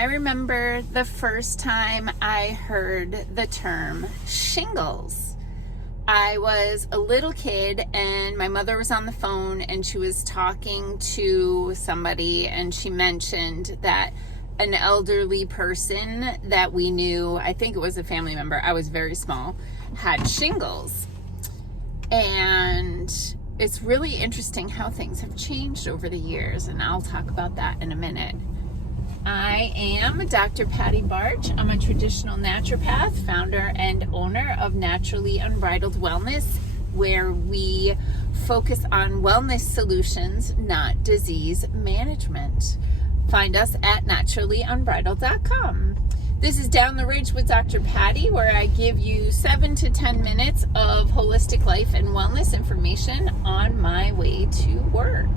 I remember the first time I heard the term shingles. I was a little kid and my mother was on the phone and she was talking to somebody and she mentioned that an elderly person that we knew, I think it was a family member, I was very small, had shingles. And it's really interesting how things have changed over the years, and I'll talk about that in a minute. I am Dr. Patty Barch. I'm a traditional naturopath, founder and owner of Naturally Unbridled Wellness, where we focus on wellness solutions, not disease management. Find us at naturallyunbridled.com. This is Down the Ridge with Dr. Patty, where I give you 7 to 10 minutes of holistic life and wellness information on my way to work.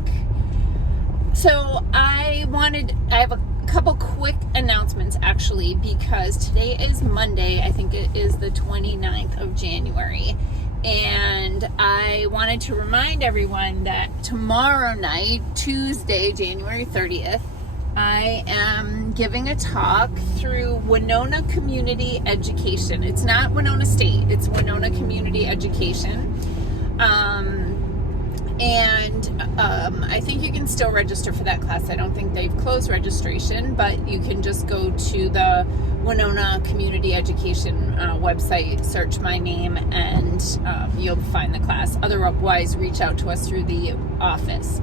So I have a couple quick announcements actually, because today is Monday. I think it is the 29th of January. And I wanted to remind everyone that tomorrow night, Tuesday, January 30th, I am giving a talk through Winona Community Education. It's not Winona State, it's Winona Community Education. I think you can still register for that class. I don't think they've closed registration, but you can just go to the Winona Community Education website, search my name, and you'll find the class. Otherwise, reach out to us through the office.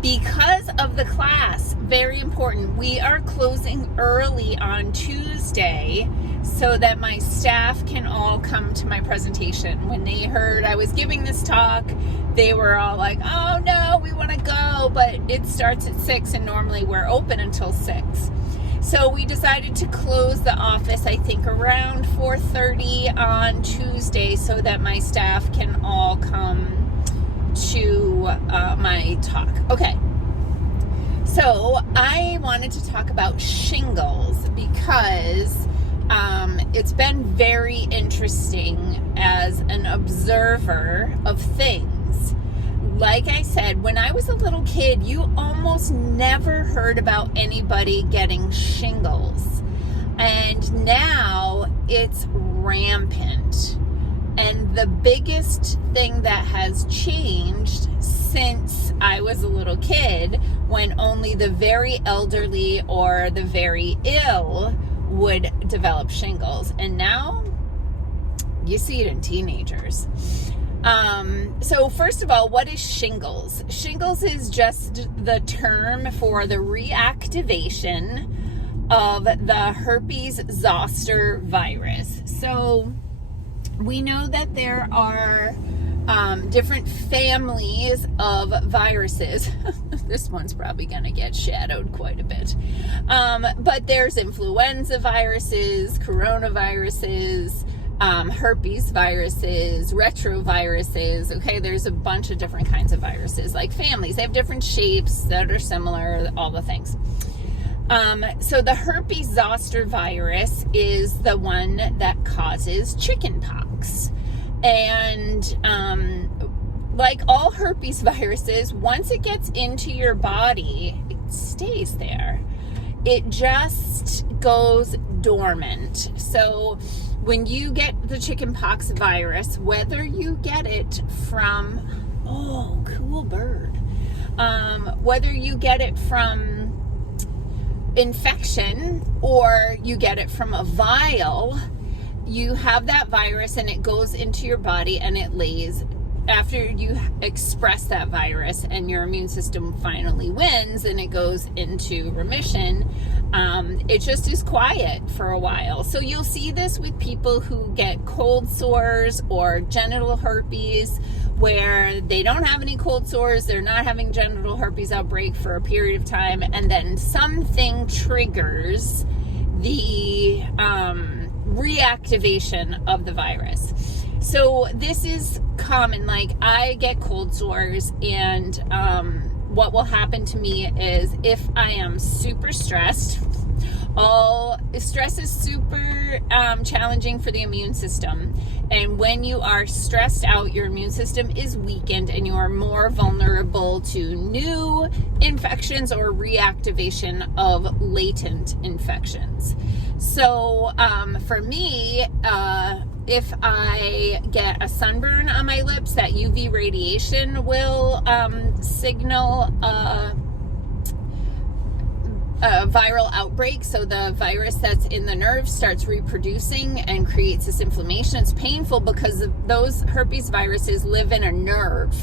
Because of the class, very important, we are closing early on Tuesday so that my staff can all come to my presentation. When they heard I was giving this talk, they were all like, oh no, we want to go, but it starts at 6 and normally we're open until 6. So we decided to close the office, I think around 4:30 on Tuesday, so that my staff can all come to my talk. Okay, so I wanted to talk about shingles because it's been very interesting as an observer of things. Like I said, when I was a little kid, you almost never heard about anybody getting shingles. And now it's rampant. And the biggest thing that has changed since I was a little kid, when only the very elderly or the very ill would develop shingles. And now you see it in teenagers. So first of all, what is shingles? Shingles is just the term for the reactivation of the herpes zoster virus. So we know that there are different families of viruses. This one's probably going to get shadowed quite a bit. But there's influenza viruses, coronaviruses, herpes viruses, retroviruses. Okay, there's a bunch of different kinds of viruses, like families. They have different shapes that are similar, all the things. So the herpes zoster virus is the one that causes chickenpox. And like all herpes viruses, once it gets into your body, it stays there. It just goes dormant. So when you get the chickenpox virus, whether you get it from, oh, cool bird, whether you get it from infection or you get it from a vial, you have that virus and it goes into your body and it lays. After you express that virus and your immune system finally wins and it goes into remission, it just is quiet for a while. So you'll see this with people who get cold sores or genital herpes, where they don't have any cold sores, they're not having genital herpes outbreak for a period of time, and then something triggers the reactivation of the virus. So this is common. Like, I get cold sores, and what will happen to me is if I am super stressed Stress is super challenging for the immune system. And when you are stressed out, your immune system is weakened and you are more vulnerable to new infections or reactivation of latent infections. So for me, if I get a sunburn on my lips, that UV radiation will signal a viral outbreak. So the virus that's in the nerve starts reproducing and creates this inflammation. It's painful because those herpes viruses live in a nerve.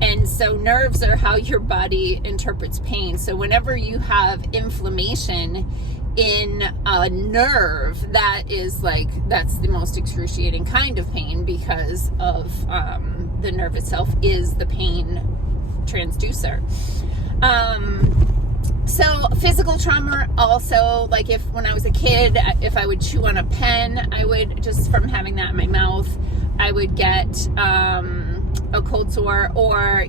And so nerves are how your body interprets pain. So whenever you have inflammation in a nerve, that's the most excruciating kind of pain, because of the nerve itself is the pain transducer. So physical trauma also, like when I was a kid, if I would chew on a pen, I would, just from having that in my mouth, I would get a cold sore, or,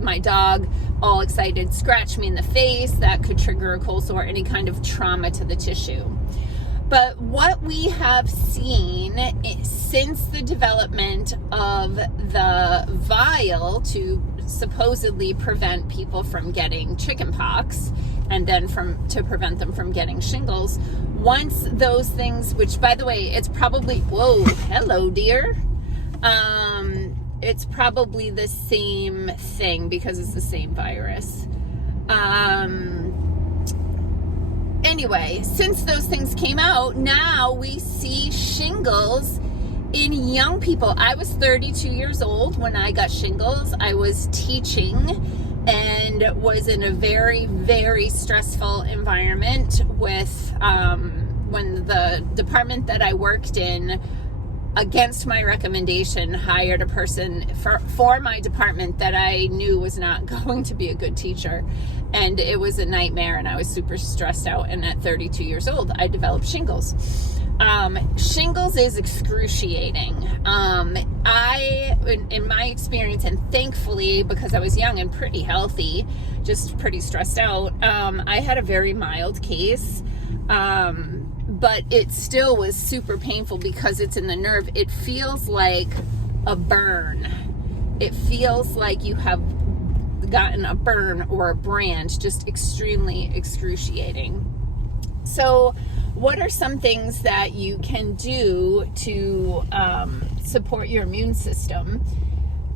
my dog all excited scratch me in the face, that could trigger a cold sore, any kind of trauma to the tissue. But what we have seen since the development of the vial to supposedly prevent people from getting chickenpox, and then to prevent them from getting shingles, once those things, which, by the way, it's probably, whoa, hello dear, it's probably the same thing because it's the same virus. Anyway, since those things came out, now we see shingles in young people. I was 32 years old when I got shingles. I was teaching and was in a very, very stressful environment with, when the department that I worked in, against my recommendation, hired a person for my department that I knew was not going to be a good teacher. And it was a nightmare, and I was super stressed out. And at 32 years old, I developed shingles. Shingles is excruciating. In my experience, and thankfully, because I was young and pretty healthy, just pretty stressed out, I had a very mild case. But it still was super painful because it's in the nerve. It feels like a burn. It feels like you have gotten a burn or a brand, just extremely excruciating. So what are some things that you can do to support your immune system?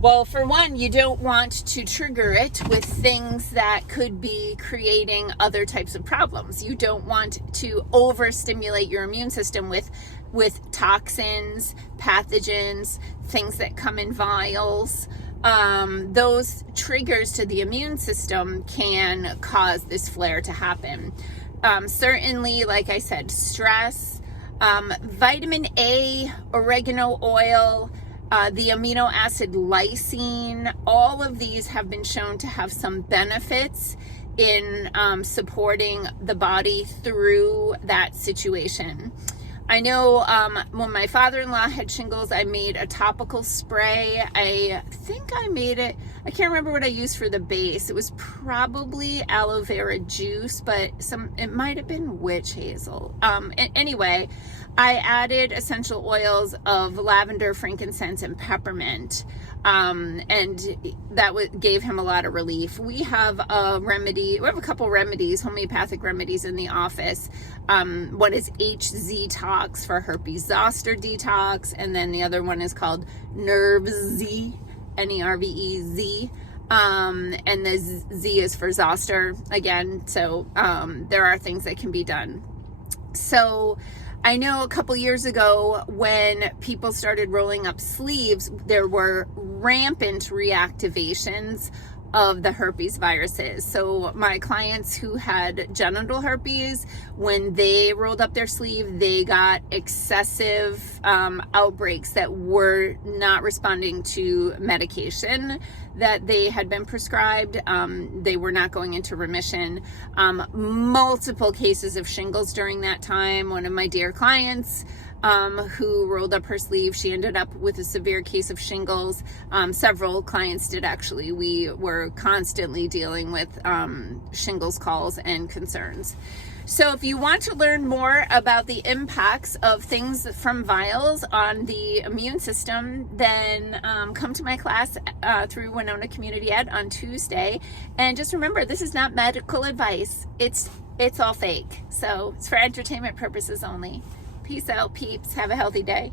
Well, for one, you don't want to trigger it with things that could be creating other types of problems. You don't want to overstimulate your immune system with toxins, pathogens, things that come in vials. Those triggers to the immune system can cause this flare to happen. Certainly, like I said, stress, vitamin A, oregano oil, the amino acid lysine, all of these have been shown to have some benefits in supporting the body through that situation. I know when my father-in-law had shingles, I made a topical spray. I think I made it, I can't remember what I used for the base. It was probably aloe vera juice, but it might have been witch hazel. Anyway, I added essential oils of lavender, frankincense, and peppermint, and that gave him a lot of relief. We have a couple remedies, homeopathic remedies in the office. One is HZ Tox for herpes zoster detox, and then the other one is called Nervez, Nervez. And the Z is for zoster again. So there are things that can be done. So I know a couple years ago when people started rolling up sleeves, there were rampant reactivations of the herpes viruses. So my clients who had genital herpes, when they rolled up their sleeve, they got excessive outbreaks that were not responding to medication that they had been prescribed. They were not going into remission. Multiple cases of shingles during that time. One of my dear clients who rolled up her sleeve. She ended up with a severe case of shingles. Several clients did, actually. We were constantly dealing with shingles calls and concerns. So if you want to learn more about the impacts of things from vials on the immune system, then come to my class through Winona Community Ed on Tuesday. And just remember, this is not medical advice. It's all fake. So it's for entertainment purposes only. Peace out, peeps. Have a healthy day.